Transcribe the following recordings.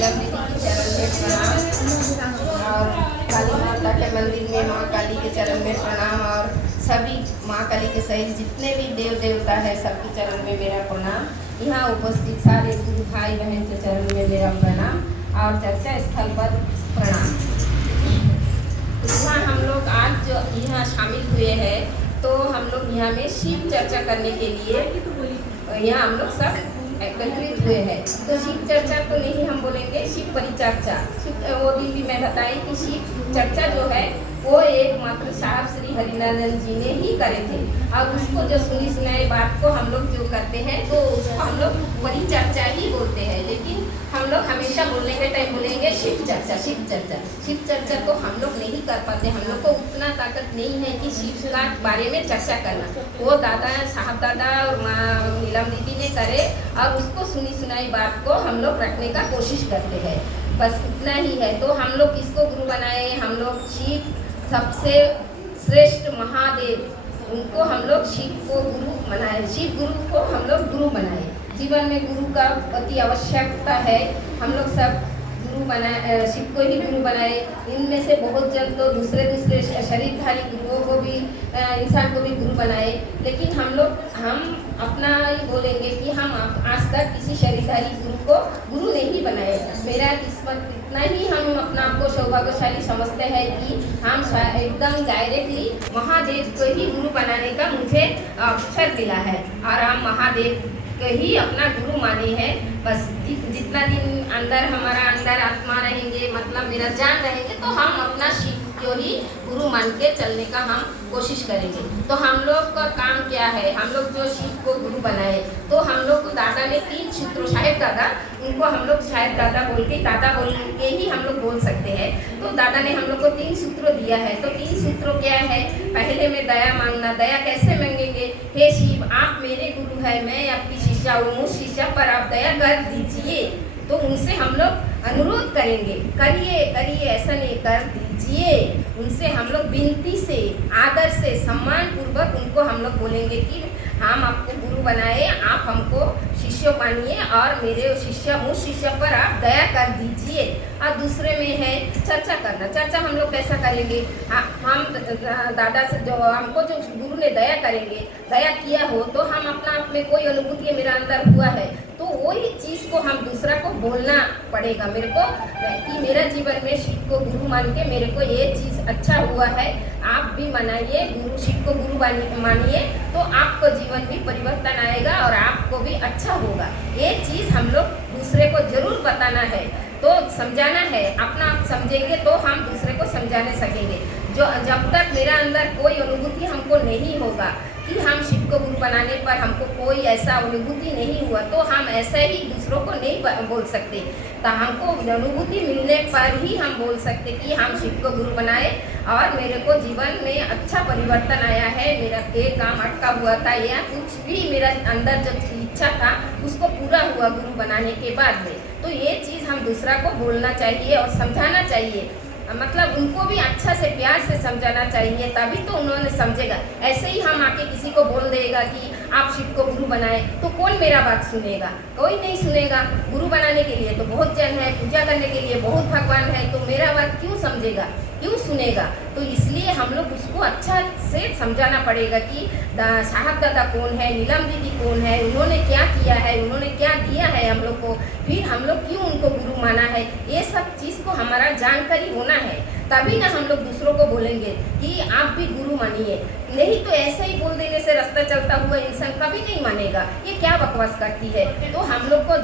नीलम दीदी के चरण में प्रणाम और काली माता के मंदिर में माँ काली के चरण में प्रणाम और सभी माँ काली के सहित जितने भी देव देवता है सबके चरण में मेरा प्रणाम। यहाँ उपस्थित सारे गुरु भाई बहन के चरण में मेरा प्रणाम और चर्चा स्थल पर प्रणाम। यहाँ हम लोग आज जो यहाँ शामिल हुए हैं तो हम लोग यहाँ में शिव चर्चा करने के लिए यहाँ हम लोग सब एकत्रित हुए हैं। तो शिव चर्चा तो नहीं हम बोलेंगे, शिव परिचर्चा। वो दिन भी मैं बताई कि शिव चर्चा जो है वो एकमात्र साहब श्री हरिनारायण जी ने ही करे थे और उसको जो सुनी सुनाई बात को हम लोग जो करते हैं तो उसको हम लोग परिचर्चा ही बोलते हैं। लेकिन हम लोग हमेशा बोलने के टाइम बोलेंगे शिव चर्चा, शिव चर्चा। शिव चर्चा तो हम लोग नहीं कर पाते, हम लोग को उतना ताकत नहीं है कि शिव के बारे में चर्चा करना। वो दादा साहब दादा और माँ नीलम दीदी ने करे और उसको सुनी सुनाई बात को हम लोग रखने का कोशिश करते हैं, बस इतना ही है। तो हम लोग किसको गुरु बनाए? हम लोग शिव सबसे श्रेष्ठ महादेव उनको हम लोग शिव को गुरु बनाए, शिव गुरु को हम लोग गुरु बनाए। जीवन में गुरु का अति आवश्यकता है। हम लोग सब गुरु बनाए, शिव को ही गुरु बनाए। इनमें से बहुत जन तो दूसरे शरीरधारी गुरुओं को भी इंसान को भी गुरु बनाए, लेकिन हम अपना ही बोलेंगे कि हम आज तक किसी शरीरधारी गुरु को गुरु नहीं बनाए। मेरा किस्मत इतना ही हम अपना आप को सौभाग्यशाली समझते हैं कि हम एकदम डायरेक्टली महादेव को ही गुरु बनाने का मुझे अवसर मिला है और हम महादेव को ही अपना गुरु माने हैं। बस जितना दिन अंदर हमारा अंदर आत्मा रहेंगे, मतलब मेरा जान रहेंगे, तो हम अपना शिव को ही गुरु मान के चलने का हम कोशिश करेंगे। तो हम लोग का काम क्या है? हम लोग जो शिव को गुरु बनाए तो हम लोग को दादा ने 3 सूत्रों, साहेब दादा, उनको हम लोग साहेब दादा बोल के ही हम लोग बोल सकते हैं। तो दादा ने हम लोग को 3 सूत्रों दिया है। तो 3 सूत्रों क्या है? पहले में दया मांगना। दया कैसे मांगेंगे? हे शिव, आप मेरे गुरु है, मैं आपकी शिष्या हूँ, मुझ शिष्या पर आप दया कर दीजिए। तो उनसे हम लोग अनुरोध करेंगे, करिए, ऐसा नहीं, कर दीजिए। उनसे हम लोग विनती से, आदर से, सम्मान पूर्वक उनको हम लोग बोलेंगे कि हम आपको गुरु बनाए, आप हमको शिष्य मानिए और मेरे शिष्य, मुझ शिष्य पर आप दया कर दीजिए। और दूसरे में है चर्चा करना। चर्चा हम लोग कैसा करेंगे? हम दादा से जो हमको जो गुरु ने दया करेंगे, दया किया हो तो हम अपना आप में कोई अनुभूति मेरा अंदर हुआ है तो वही चीज़ को हम दूसरा को बोलना पड़ेगा मेरे को कि मेरा जीवन में शिव को गुरु मान के मेरे को ये चीज़ अच्छा हुआ है, आप भी मनाइए, गुरु शिव को गुरु मानिए, तो आपको जीवन भी परिवर्तन आएगा और आपको भी अच्छा होगा। ये चीज़ हम लोग दूसरे को जरूर बताना है, तो समझाना है। अपना आप समझेंगे तो हम दूसरे को समझाने सकेंगे। जो जब तक मेरा अंदर कोई अनुभूति हमको नहीं होगा कि हम शिव को गुरु बनाने पर हमको कोई ऐसा अनुभूति नहीं हुआ तो हम ऐसा ही दूसरों को नहीं बोल सकते। तो हमको अनुभूति मिलने पर ही हम बोल सकते कि हम शिव को गुरु बनाए और मेरे को जीवन में अच्छा परिवर्तन आया है, मेरा एक काम अटका हुआ था या कुछ भी मेरा अंदर जो इच्छा था उसको पूरा हुआ गुरु बनाने के बाद में। तो ये चीज़ हम दूसरा को बोलना चाहिए और समझाना चाहिए, मतलब उनको भी अच्छा से प्यार से समझाना चाहिए, तभी तो उन्होंने समझेगा। ऐसे ही हम आके किसी को बोल देगा कि आप शिव को गुरु बनाए तो कौन मेरा बात सुनेगा? कोई नहीं सुनेगा। गुरु बनाने के लिए तो बहुत जन है, पूजा करने के लिए बहुत भगवान है, तो मेरा बात क्यों समझेगा, क्यों सुनेगा? तो इसलिए हम लोग उसको अच्छा से समझाना पड़ेगा कि साहब दादा कौन है, नीलम दीदी कौन है, उन्होंने क्या किया है, उन्होंने क्या दिया है हम लोग को, फिर हम लोग क्यों उनको गुरु माना है। ये सब चीज़ को हमारा जानकारी होना है, तभी ना हम लोग दूसरों को बोलेंगे कि आप भी गुरु मानिए। नहीं तो ऐसे ही बोल देने से रास्ता चलता हुआ इंसान कभी नहीं मानेगा, ये क्या बकवास करती है। तो हम लोग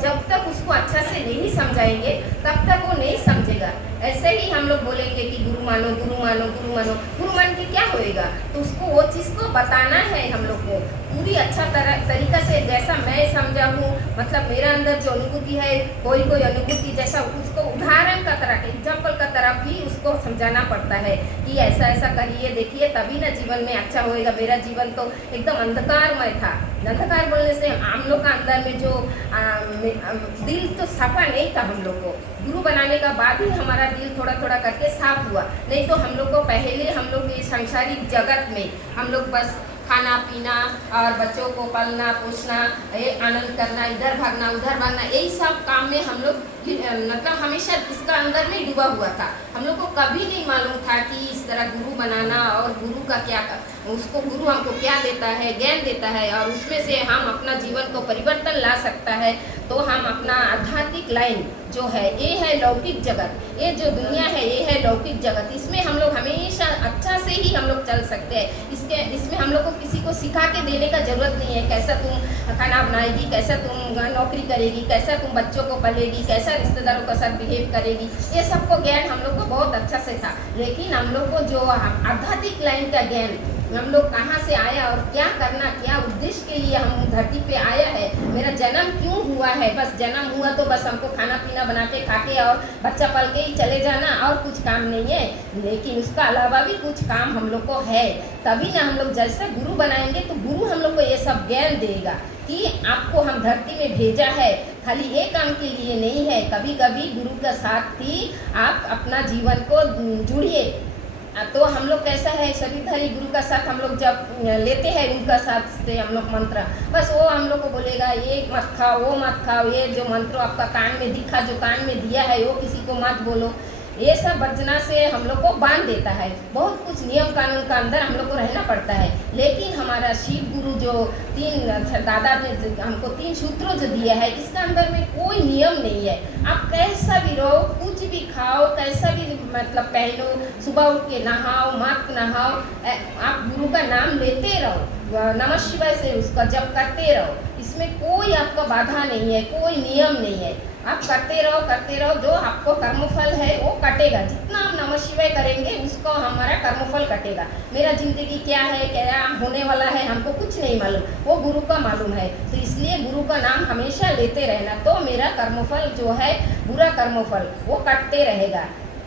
जब तक उसको अच्छा से नहीं समझाएंगे तब तक वो नहीं समझेगा। ऐसे ही हम लोग बोलेंगे कि गुरु मानो, गुरु मानो, गुरु मानो, गुरु मान के क्या होएगा? तो उसको वो चीज़ को बताना है हम लोग को पूरी अच्छा तरीका से, जैसा मैं समझा हूँ, मतलब मेरा अंदर जो अनुभूति है, कोई अनुभूति जैसा उसको उदाहरण का तरह, एग्जाम्पल का तरह भी उसको समझाना पड़ता है कि ऐसा ऐसा करिए, देखिए, तभी ना जीवन में अच्छा होएगा। मेरा जीवन तो एकदम अंधकारमय था। अंधकार बोलने से हम लोग का अंदर में जो दिल तो सफा नहीं था। हम लोग को गुरु बनाने का बाद ही हमारा दिल थोड़ा थोड़ा करके साफ हुआ, नहीं तो हम लोग को पहले हम लोग ये सांसारिक जगत में हम लोग बस खाना पीना और बच्चों को पालना पोसना, ये आनंद करना, इधर भागना उधर भागना, यही सब काम में हम लोग मतलब हमेशा इसका अंदर में डूबा हुआ था। हम लोग को कभी नहीं मालूम था कि इस तरह गुरु बनाना और गुरु का क्या उसको गुरु हमको क्या देता है, ज्ञान देता है और उसमें से हम अपना जीवन को परिवर्तन ला सकता है। तो हम अपना आध्यात्मिक लाइन जो है ये है लौकिक जगत, ये जो दुनिया है ये है लौकिक जगत, इसमें हम लोग हमेशा अच्छा से ही हम लोग चल सकते हैं। इसमें हम लोग को किसी को सिखा के देने का जरूरत नहीं है, कैसा तुम खाना बनाएगी, कैसा तुम नौकरी करेगी, कैसा तुम बच्चों को पालेगी, कैसा रिश्तेदारों के साथ बिहेव करेगी, ये सबको ज्ञान हम लोग को बहुत अच्छा से था। लेकिन हम लोग को जो आध्यात्मिक लाइन का ज्ञान हम लोग कहाँ से आया और क्या करना, क्या उद्देश्य के लिए हम धरती पे आया है, मेरा जन्म क्यों हुआ है, बस जन्म हुआ तो बस हमको खाना पीना बना के खा के और बच्चा पाल के ही चले जाना और कुछ काम नहीं है। लेकिन उसका अलावा भी कुछ काम हम लोग को है, तभी ना हम लोग जैसा गुरु बनाएंगे तो गुरु हम लोग को ये सब ज्ञान देगा कि आपको हम धरती में भेजा है खाली एक काम के लिए नहीं है। कभी कभी गुरु का साथ भी आप अपना जीवन को जुड़िए। तो हम लोग कैसा है शरीरधारी गुरु का साथ हम लोग जब लेते हैं उनका साथ से हम लोग मंत्र, बस वो हम लोग को बोलेगा ये मत खाओ वो मत खाओ, ये जो मंत्र आपका कान में दिखा जो कान में दिया है वो किसी को मत बोलो, ये सब वर्जना से हम लोग को बांध देता है। बहुत कुछ नियम कानून का अंदर हम लोग को रहना पड़ता है। लेकिन हमारा शिव गुरु जो दादा ने हमको 3 सूत्रों जो दिया है इसका अंदर में कोई नियम नहीं है। आप कैसा भी रहो, कुछ भी खाओ, कैसा भी मतलब पहनो, सुबह उठ के नहाओ मत नहाओ, आप गुरु का नाम लेते रहो, नमः शिवाय से उसका जप करते रहो, इसमें कोई आपका बाधा नहीं है, कोई नियम नहीं है। आप करते रहो, जो आपको कर्मफल है वो कटेगा। जितना हम नमः शिवाय करेंगे उसको हमारा कर्मफल कटेगा। मेरा जिंदगी क्या है, क्या होने वाला है, हमको कुछ नहीं मालूम, वो गुरु का मालूम है। तो इसलिए गुरु का नाम हमेशा लेते रहना, तो मेरा कर्मफल जो है बुरा कर्मफल वो कटते रहेगा।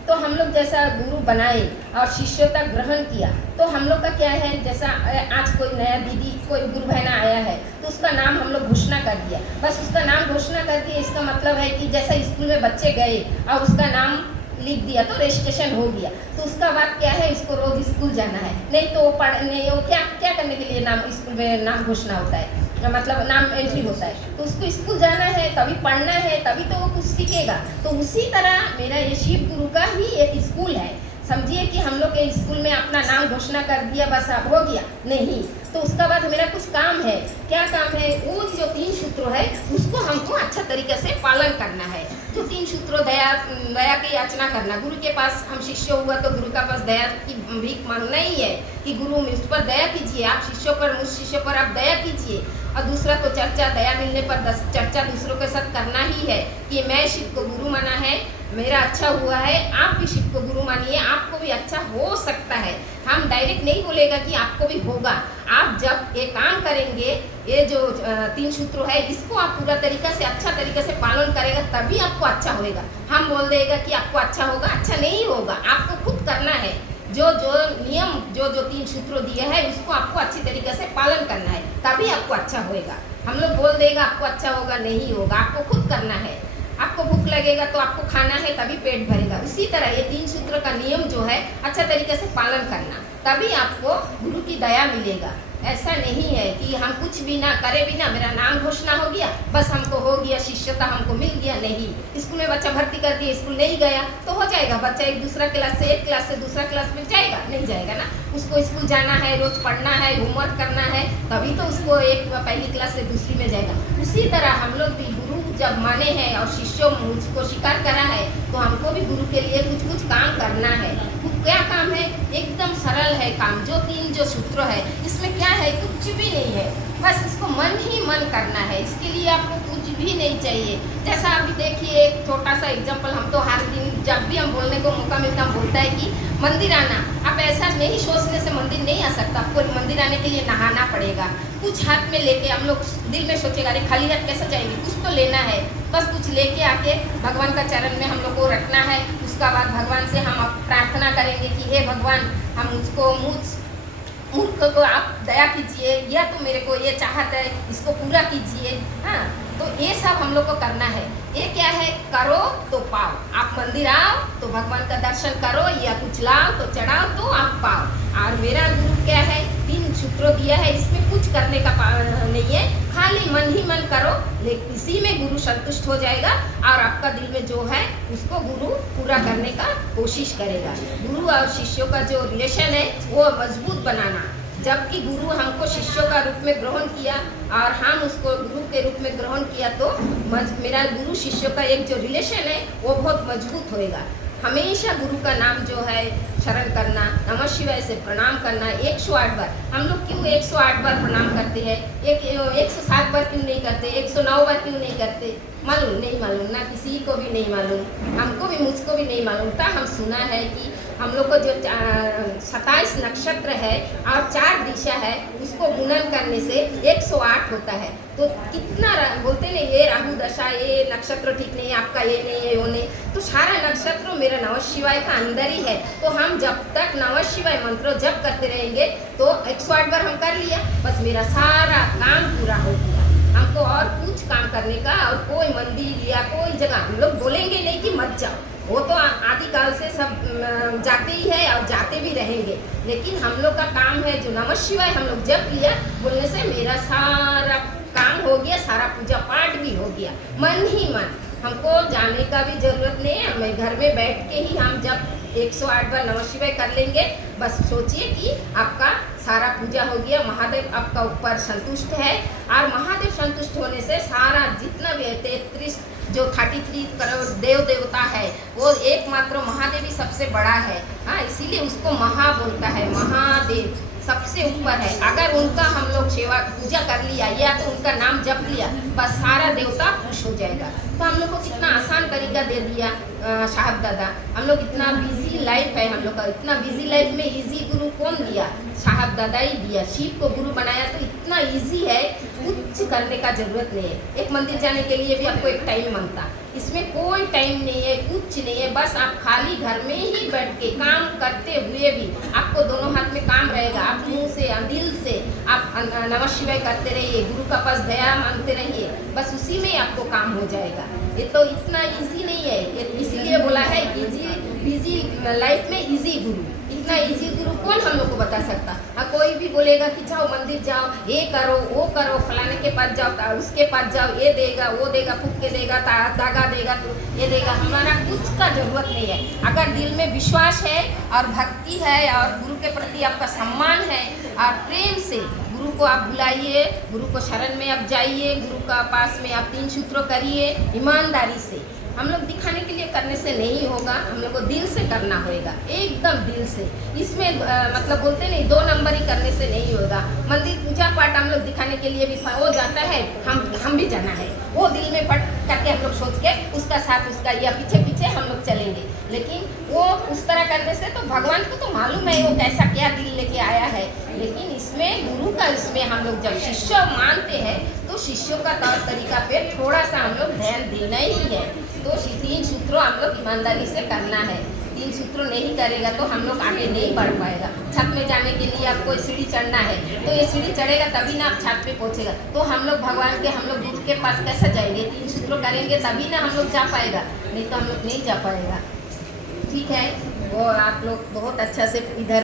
तो हम लोग जैसा गुरु बनाए और शिष्यता ग्रहण किया, तो हम लोग का क्या है, जैसा आज कोई नया दीदी कोई गुरु बहना आया है तो उसका नाम हम लोग घोषणा कर दिया, बस उसका नाम घोषणा कर दिया। इसका मतलब है कि जैसा स्कूल में बच्चे गए और उसका नाम लिख दिया तो रजिस्ट्रेशन हो गया, तो उसका बाद क्या है, इसको रोज स्कूल जाना है, नहीं तो वो पढ़ने वो क्या करने के लिए नाम स्कूल में नाम घोषणा होता है, मतलब नाम एंट्री होता है, तो उसको स्कूल जाना है तभी पढ़ना है तभी तो वो कुछ सीखेगा। तो उसी तरह मेरा ये शिव गुरु का ही एक स्कूल है। समझिए कि हम लोग के स्कूल में अपना नाम घोषणा कर दिया बस अब हो गया नहीं, तो उसका बाद मेरा कुछ काम है। क्या काम है, वो जो 3 सूत्र है उसको हमको अच्छा तरीके से पालन करना है। जो 3 सूत्रों दया की याचना करना, गुरु के पास हम शिष्य हुआ तो गुरु का पास दया की भीख मांगना ही है कि गुरु मुझ पर दया कीजिए, आप शिष्यों पर मुझ शिष्यों पर आप दया कीजिए। और दूसरा तो चर्चा, दया मिलने पर चर्चा दूसरों के साथ करना ही है कि मैं शिव को गुरु माना है, मेरा अच्छा हुआ है, आप भी शिव को गुरु मानिए, आपको भी अच्छा हो सकता है। हम डायरेक्ट नहीं बोलेगा कि आपको भी होगा, आप जब ये काम करेंगे, ये जो 3 सूत्र है इसको आप पूरा तरीका से अच्छा तरीके से पालन करेगा तभी आपको अच्छा होएगा। हम बोल देगा कि आपको अच्छा होगा, अच्छा नहीं होगा, आपको खुद करना है। जो नियम जो 3 सूत्र दिए हैं उसको आपको अच्छी तरीके से पालन करना है तभी आपको अच्छा होएगा। हम लोग बोल देगा आपको अच्छा होगा, नहीं होगा, आपको खुद करना है। आपको भूख लगेगा तो आपको खाना है तभी पेट भरेगा। उसी तरह ये 3 सूत्र का नियम जो है अच्छा तरीके से पालन करना, तभी आपको गुरु की दया मिलेगा। ऐसा नहीं है कि हम कुछ भी ना करें भी ना, मेरा नाम घोषणा हो गया बस हमको हो गया, शिष्यता हमको मिल गया। नहीं, स्कूल में बच्चा भर्ती कर दिया, स्कूल नहीं गया तो हो जाएगा, बच्चा एक क्लास से दूसरा क्लास में जाएगा, नहीं जाएगा ना। उसको स्कूल जाना है, रोज पढ़ना है, होमवर्क करना है, तभी तो उसको एक पहली क्लास से दूसरी में जाएगा। उसी तरह हम लोग भी गुरु जब माने हैं और शिष्यों मुझको स्वीकार करा है तो हमको भी गुरु के लिए कुछ काम करना है। क्या काम है, एकदम सरल है काम। जो 3 सूत्र है इसमें क्या है, कुछ भी नहीं है, बस इसको मन ही मन करना है। इसके लिए आपको कुछ भी नहीं चाहिए। जैसा अभी देखिए एक छोटा सा एग्जांपल, हम तो हर दिन जब भी हम बोलने को मौका मिलता हम बोलता है कि मंदिर आना। आप ऐसा नहीं सोचने से मंदिर नहीं आ सकता, आपको मंदिर आने के लिए नहाना पड़ेगा, कुछ हाथ में लेके। हम लोग दिल में सोचेगा अरे खाली हाथ कैसे जाएंगे, कुछ तो लेना है, बस कुछ लेके आके भगवान का चरण में हम लोग को रखना है। उसका बाद भगवान से हम प्रार्थना करेंगे कि हे भगवान, हम मुझको मूर्ख को आप दया कीजिए, या तो मेरे को ये चाहत है इसको पूरा कीजिए। हाँ, तो ये सब हम लोग को करना है। ये क्या है, करो तो पाओ। आप मंदिर आओ तो भगवान का दर्शन करो, या कुछ लाओ तो चढ़ाओ तो आप पाओ। और मेरा गुरु क्या है, 3 सूत्रों दिया है, इसमें कुछ करने का नहीं है, खाली मन ही मन करो, लेकिन इसी में गुरु संतुष्ट हो जाएगा और आपका दिल में जो है उसको गुरु पूरा करने का कोशिश करेगा। गुरु और शिष्यों का जो रिलेशन है वो मजबूत बनाना। जबकि गुरु हमको शिष्यों का रूप में ग्रहण किया और हम उसको गुरु के रूप में ग्रहण किया, तो मेरा गुरु शिष्यों का एक जो रिलेशन है वो बहुत मजबूत होएगा। हमेशा गुरु का नाम जो है शरण करना, नमः शिवाय से प्रणाम करना 108 बार। हम लोग क्यों 108 बार प्रणाम करते हैं, 107 बार क्यों नहीं करते, 109 बार क्यों नहीं करते? मालूम नहीं, मालूम ना, किसी को भी नहीं मालूम, हमको भी मुझको भी नहीं मालूम था। हम सुना है कि हम लोग को जो 27 नक्षत्र है और 4 दिशा है उसको गुणन करने से 108 होता है। तो कितना बोलते नहीं, ये राहु दशा, ये नक्षत्र ठीक नहीं है, आपका ये नहीं है, वो नहीं, तो सारा नक्षत्र मेरा नमः शिवाय का अंदर ही है। तो हम जब तक नमः शिवाय मंत्र जप करते रहेंगे तो 108 बार हम कर लिया, बस मेरा सारा काम पूरा हो गया। हमको और कुछ काम करने का और कोई मंदिर या कोई जगह, हम लोग बोलेंगे नहीं कि मत जाओ, वो तो आदिकाल से सब जाते ही है और जाते भी रहेंगे, लेकिन हम लोग का काम है जो नमः शिवाय हम लोग जप लिया बोलने से मेरा सारा काम हो गया, सारा पूजा पाठ भी हो गया, मन ही मन। हमको जाने का भी जरूरत नहीं है, हमें घर में बैठ के ही हम जब 108 बार नमः शिवाय कर लेंगे, बस सोचिए कि आपका सारा पूजा हो गया, महादेव आपका ऊपर संतुष्ट है। और महादेव संतुष्ट होने से सारा जितना भी है 33 जो 33 करोड़ देव देवता है वो एकमात्र महादेव ही सबसे बड़ा है। हाँ, इसीलिए उसको महा बोलता है, महादेव सबसे ऊपर है। अगर उनका हम लोग सेवा पूजा कर लिया या तो उनका नाम जप लिया, बस सारा देवता खुश हो जाएगा। तो हम लोग को कितना आसान तरीका दे दिया साहब दादा। हम लोग इतना बिजी लाइफ है, हम लोग का इतना बिजी लाइफ में इजी गुरु कौन दिया? साहब दादा ही दिया। शिव को गुरु बनाया तो इतना इजी है, कुछ करने का जरूरत नहीं है। एक मंदिर जाने के लिए भी आपको एक टाइम मांगता, इसमें कोई टाइम नहीं है, कुछ नहीं है, बस आप खाली घर में ही बैठ के काम करते हुए भी आपको दोनों हाथ में काम रहेगा। आप मुंह से दिल से आप नमः शिवाय करते रहिए, गुरु का पास दया मांगते रहिए, बस उसी में आपको काम हो जाएगा। ये तो इतना इजी नहीं है, इसीलिए बोला है इजी बिजी लाइफ में इजी गुरु। इतना इजी गुरु कौन हम लोग को बता सकता? हाँ, कोई भी बोलेगा कि जाओ मंदिर जाओ, ये करो वो करो, फलाने के पास जाओ, उसके पास जाओ, ये देगा वो देगा, फूक के देगा, धागा देगा, तो ये देगा। हमारा कुछ का जरूरत नहीं है। अगर दिल में विश्वास है और भक्ति है और गुरु के प्रति आपका सम्मान है और प्रेम से गुरु को आप बुलाइए, गुरु को शरण में आप जाइए, गुरु का पास में आप 3 सूत्रों करिए ईमानदारी से। हम लोग दिखाने के लिए करने से नहीं होगा, हम लोग को दिल से करना होगा, एकदम दिल से। इसमें मतलब बोलते नहीं 2 नंबर ही करने से नहीं होगा। मंदिर पूजा पाठ हम लोग दिखाने के लिए भी वो जाता है, हम भी जाना है, वो दिल में पट करके हम लोग सोच के उसका साथ उसका या पीछे पीछे हम लोग चलेंगे। लेकिन वो उस तरह करने से तो भगवान को तो मालूम है वो कैसा क्या दिल लेके आया है। लेकिन इसमें गुरु का, इसमें हम लोग जब शिष्य मानते हैं तो शिष्यों का तौर तरीका पे थोड़ा सा हम लोग ध्यान देना ही है। तो 3 सूत्रों हम लोग ईमानदारी से करना है। 3 सूत्रों नहीं करेगा तो हम लोग आगे नहीं बढ़ पाएगा। छत में जाने के लिए आपको सीढ़ी चढ़ना है, तो ये सीढ़ी चढ़ेगा तभी ना आप छत पे पहुंचेगा। तो हम लोग भगवान के, हम लोग गुरु के पास कैसे जाएंगे? 3 सूत्रों करेंगे तभी ना हम लोग जा पाएगा, नहीं तो हम लोग नहीं जा पाएगा। ठीक है, वो आप लोग बहुत अच्छा से इधर